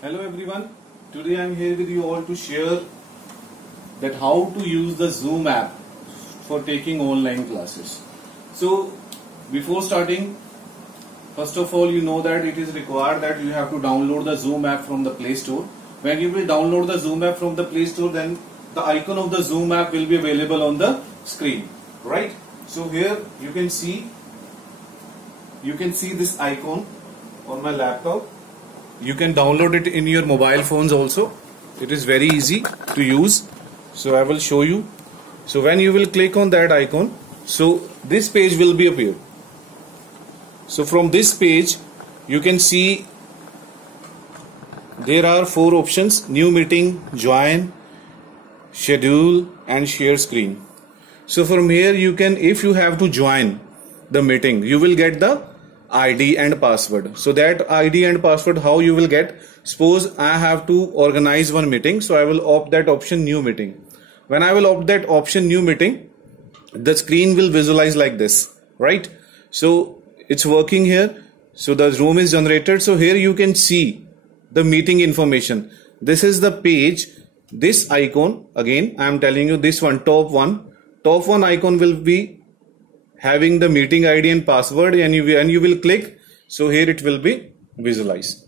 Hello everyone, today I am here with you all to share that how to use the Zoom app for taking online classes. So before starting, first of all you know that it is required that you have to download the Zoom app from the Play Store. When you will download the Zoom app from the Play Store, then the icon of the Zoom app will be available on the screen, right? So here you can see this icon on my laptop. You can download it in your mobile phones also. It is very easy to use. So I will show you. So when you will click on that icon, so this page will be appear. So from this page you can see there are 4 options: new meeting, join, schedule and share screen. So from here you can, if you have to join the meeting, you will get the ID and password. So that ID and password, how you will get? Suppose I have to organize one meeting, so I will opt that option new meeting. When I will opt that option new meeting, the screen will visualize like this, right? So it's working here. So the room is generated. So here you can see the meeting information. This is the page. This icon, again I am telling you, this one, top one icon will be having the meeting ID and password, and you will click, so here it will be visualized.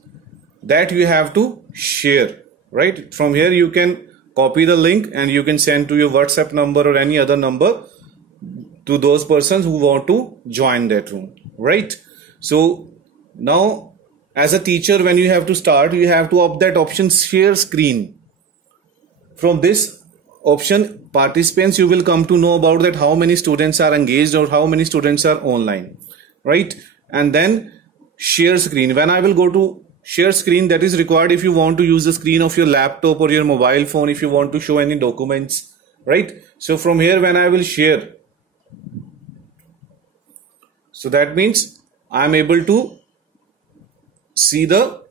That you have to share, right? From here you can copy the link and you can send to your WhatsApp number or any other number to those persons who want to join that room, right? So now as a teacher, when you have to start, you have to opt that option share screen. From this option, participants, you will come to know about that how many students are engaged or how many students are online, right? And then share screen. When I will go to share screen, that is required if you want to use the screen of your laptop or your mobile phone, if you want to show any documents, right? So from here, when I will share, so that means I am able to see the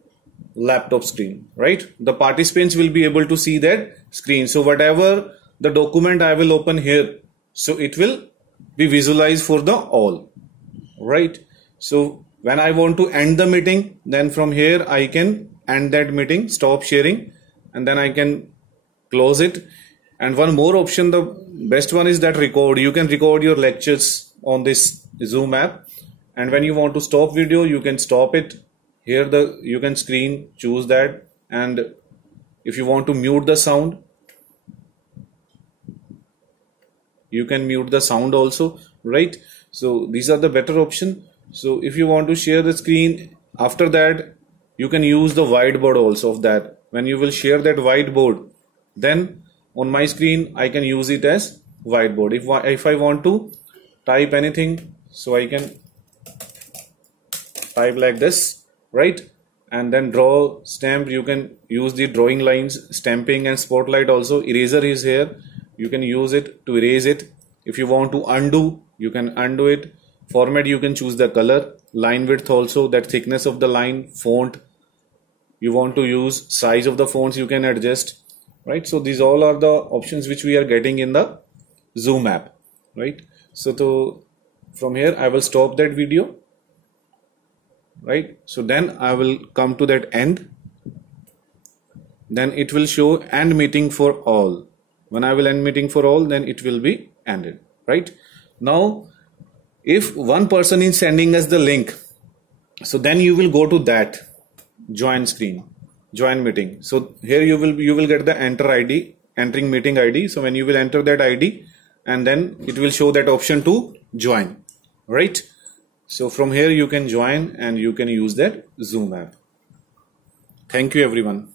laptop screen, right? The participants will be able to see that screen. So whatever the document I will open here, so it will be visualized for the all, right? So when I want to end the meeting, then from here I can end that meeting, stop sharing, and then I can close it. And one more option, the best one, is that record. You can record your lectures on this Zoom app, and when you want to stop video, you can stop it. Here you can screen choose that, and if you want to mute the sound, you can mute the sound also, right? So these are the better option. So if you want to share the screen, after that you can use the whiteboard also of that. When you will share that whiteboard, then on my screen I can use it as whiteboard. If I want to type anything, so I can type like this, right? And then draw, stamp, you can use the drawing lines, stamping and spotlight also. Eraser is here, you can use it to erase it. If you want to undo, you can undo it. Format, you can choose the color, line width also, that thickness of the line, font, you want to use size of the fonts, you can adjust, right? So these all are the options which we are getting in the Zoom app, right? So from here I will stop that video, right? So then I will come to that end, then it will show end meeting for all. When I will end meeting for all, then it will be ended, right? Now if one person is sending us the link, so then you will go to that join screen, join meeting. So here you will get the entering meeting ID. So when you will enter that ID, and then it will show that option to join, right? So from here you can join and you can use that Zoom app. Thank you everyone.